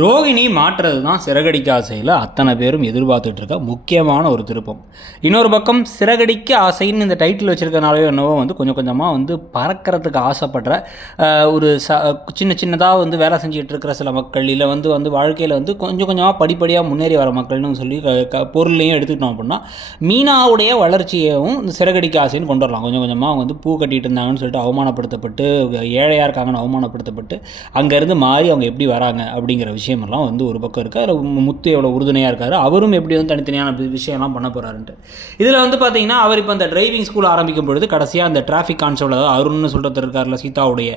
ரோகிணி மாற்றுறது தான் சிறகடிக்க ஆசையில் அத்தனை பேரும் எதிர்பார்த்துட்டு இருக்க முக்கியமான ஒரு திருப்பம். இன்னொரு பக்கம் சிறகடிக்க ஆசைன்னு இந்த டைட்டில் வச்சுருக்கனாலே என்னவோ கொஞ்சம் கொஞ்சமாக பறக்கிறதுக்கு ஆசைப்படுற ஒரு சின்ன சின்னதாக வேலை செஞ்சுக்கிட்டு இருக்கிற சில மக்கள், இல்லை வாழ்க்கையில் கொஞ்சம் கொஞ்சமாக படிப்படியாக முன்னேறி வர மக்கள்னு சொல்லி பொருளையும் எடுத்துக்கிட்டோம் அப்படின்னா மீனாவுடைய வளர்ச்சியையும் இந்த சிறகடிக்க ஆசைன்னு கொண்டு வரலாம். கொஞ்சம் கொஞ்சமாக பூ கட்டிகிட்டு இருந்தாங்கன்னு சொல்லிட்டு அவமானப்படுத்தப்பட்டு, ஏழையாக இருக்காங்கன்னு அவமானப்படுத்தப்பட்டு, அங்கேருந்து மாறி அவங்க எப்படி வராங்க அப்படிங்கிற விஷயமெல்லாம் ஒரு பக்கம் இருக்குது. அதில் முத்து எவ்வளோ உறுதுணையாக இருக்கார், அவரும் எப்படி தனித்தனியான விஷயம்லாம் பண்ண போகிறாருன்ட்டு. இதில் பார்த்தீங்கன்னா அவர் இப்போ அந்த டிரைவிங் ஸ்கூல் ஆரம்பிக்கும் பொழுது கடைசியாக அந்த டிராஃபிக் கான்ஸ்டபிள், அதாவது அருண்னு சொல்கிறது இருக்கார்ல, சீதாவுடைய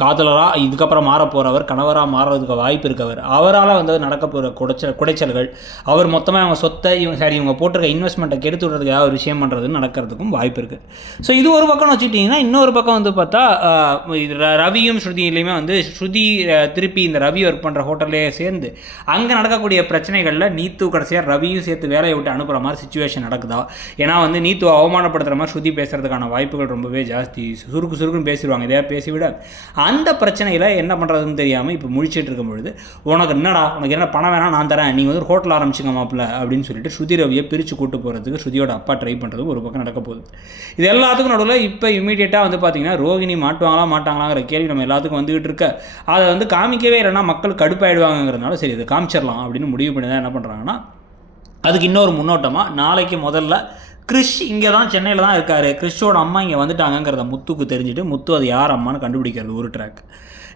காதலராக இதுக்கப்புறம் மாற போகிறவர், கணவராக மாறுறதுக்கு வாய்ப்பு இருக்கவர், அவரால் நடக்க போகிற குடைச்சல்கள், அவர் மொத்தமாக அவங்க சொத்தை இவங்க போட்டிருக்க இன்வெஸ்ட்மெண்ட்டை கெடுத்து விடுறதுக்கு ஏதாவது ஒரு விஷயம் பண்ணுறதுன்னு நடக்கிறதுக்கும் வாய்ப்பு இருக்குது. ஸோ இது ஒரு பக்கம் வச்சுக்கிட்டிங்கன்னா, இன்னொரு பக்கம் பார்த்தா ரவியும் ஸ்ருதியிலையுமே ஸ்ருதி திருப்பி இந்த ரவி ஒர்க் பண்ணுற ஹோட்டல்லே சேர்ந்து அங்கே நடக்கக்கூடிய பிரச்சனைகளில் நீத்து கடைசியாக ரவியும் சேர்த்து வேலையை விட்டு அனுப்புகிற மாதிரி சுச்சுவேஷன் நடக்குதா? ஏன்னா நீத்து அவமானப்படுத்துகிற மாதிரி ஸ்ருதி பேசுகிறதுக்கான வாய்ப்புகள் ரொம்பவே ஜாஸ்தி. சுருக்குன்னு பேசிடுவாங்க, இதையா பேசிவிட அந்த பிரச்சனையில் என்ன பண்ணுறதுன்னு தெரியாமல் இப்போ முழிச்சிட்டு இருக்கும் பொழுது, உனக்கு என்ன பணம் வேணால் நான் தரேன், நீங்கள் ஒரு ஹோட்டல் ஆரம்பிச்சுங்க மாப்பிள்ள அப்படின்னு சொல்லிட்டு ஸ்ருதி ரவியை பிரித்து கூட்டு போகிறதுக்கு ஸ்ருதியோட அப்பா ட்ரை பண்ணுறது ஒரு பக்கம் நடக்க போகுது. இது எல்லாத்துக்கும் நடுவில் இப்போ இமீடியட்டாக பார்த்தீங்கன்னா ரோகிணி மாட்டாங்களாங்கிற கேள்வி நம்ம எல்லாத்துக்கும் வந்துகிட்டு இருக்க, அதை காமிக்கவே இல்லைன்னா மக்கள் கடுப்பாயிடுவாங்கிறதுனால சரி இதை காமிச்சிடலாம் அப்படின்னு முடிவு பண்ணி தான் என்ன பண்ணுறாங்கன்னா, அதுக்கு இன்னொரு முன்னோட்டமாக நாளைக்கு முதல்ல கிறிஷ் இங்கே தான் சென்னையில் தான் இருக்கார், கிறிஷோட அம்மா இங்கே வந்துட்டாங்கிறத முத்துக்கு தெரிஞ்சுட்டு முத்து அது யார் அம்மானு கண்டுபிடிக்கிறது ஒரு ட்ராக்.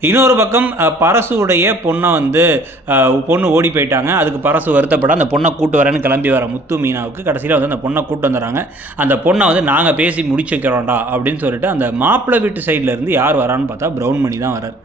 இன்னொரு பக்கம் பரசுடைய பொண்ணு ஓடி போயிட்டாங்க, அதுக்கு பரசு வருத்தப்பட அந்த பொண்ணை கூட்டு வரேன்னு கிளம்பி வர முத்து மீனாவுக்கு கடைசியில் அந்த பொண்ணை கூட்டு வந்துடுறாங்க. அந்த பொண்ணை நாங்கள் பேசி முடிச்சு வைக்கிறோம்டா அப்படின்னு சொல்லிட்டு அந்த மாப்பிள்ளை வீட்டு சைட்லேருந்து யார் வரான்னு பார்த்தா ப்ரௌன் மணி தான் வரார்.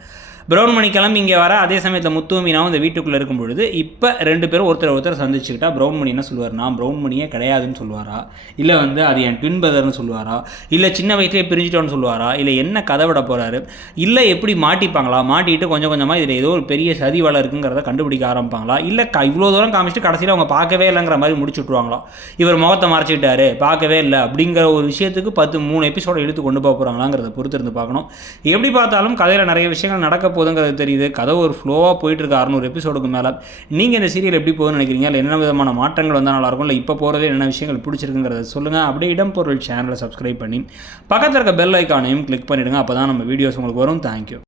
ப்ரௌன் மணி கிளம்பி இங்கே வர, அதே சமயத்தில் முத்து மீனாவும் இந்த வீட்டுக்குள்ளே இருக்கும் பொழுது இப்போ ரெண்டு பேரும் ஒருத்தர் சந்திச்சுக்கிட்டா ப்ரௌன் மணி என்ன சொல்லுவார், நான் ப்ரௌன் மணியே கிடையாதுன்னு சொல்லுவாரா, இல்லை அது என் ட்வின் பிரதர்னு சொல்லுவாரா, இல்லை சின்ன வயசுலேயே பிரிஞ்சிட்டோன்னு சொல்லுவாரா, இல்லை என்ன கதை விட போகிறாரு, இல்லை எப்படி மாட்டிப்பாங்களா, மாட்டிட்டு கொஞ்சம் கொஞ்சமாக இதில் ஏதோ ஒரு பெரிய சதி வலை இருக்குங்கிறத கண்டுபிடிக்க ஆரம்பிப்பாங்களா, இல்லை இவ்வளோ தூரம் காமிச்சிட்டு கடைசியில் அவங்க பார்க்கவே இல்லைங்கிற மாதிரி முடிச்சு விட்ருவாங்களா, இவர் முகத்தை மறைச்சிக்கிட்டாரு பார்க்கவே இல்லை அப்படிங்கிற ஒரு விஷயத்துக்கு 3 எபிசோட இழுத்து கொண்டு போக போகிறாங்களாங்கிறத பொறுத்து இருந்து பார்க்கணும். எப்படி பார்த்தாலும் கதையில் நிறைய விஷயங்கள் நடக்க போதுங்கிறது தெரியுது. கதை ஒரு ஃப்ளோவாக போயிட்டு இருக்கு 600 எபிசோடுக்கு மேலே. நீங்கள் இந்த சீரியல் எப்படி போகுதுன்னு நினைக்கிறீங்க, இல்லை என்ன விதமான மாற்றங்கள் வந்தால் நல்லாயிருக்கும், இல்லை இப்போ போகிறதே என்ன விஷயங்கள் பிடிச்சிருக்குங்கிறத சொல்லுங்கள். அப்படியே இடம்பொருள் சேனலை சப்ஸ்கிரைப் பண்ணி பக்கத்தில் இருக்க பெல் ஐக்கானையும் கிளிக் பண்ணிவிடுங்க. அப்போ தான் நம்ம வீடியோஸ் உங்களுக்கு வரும். தேங்க்யூ.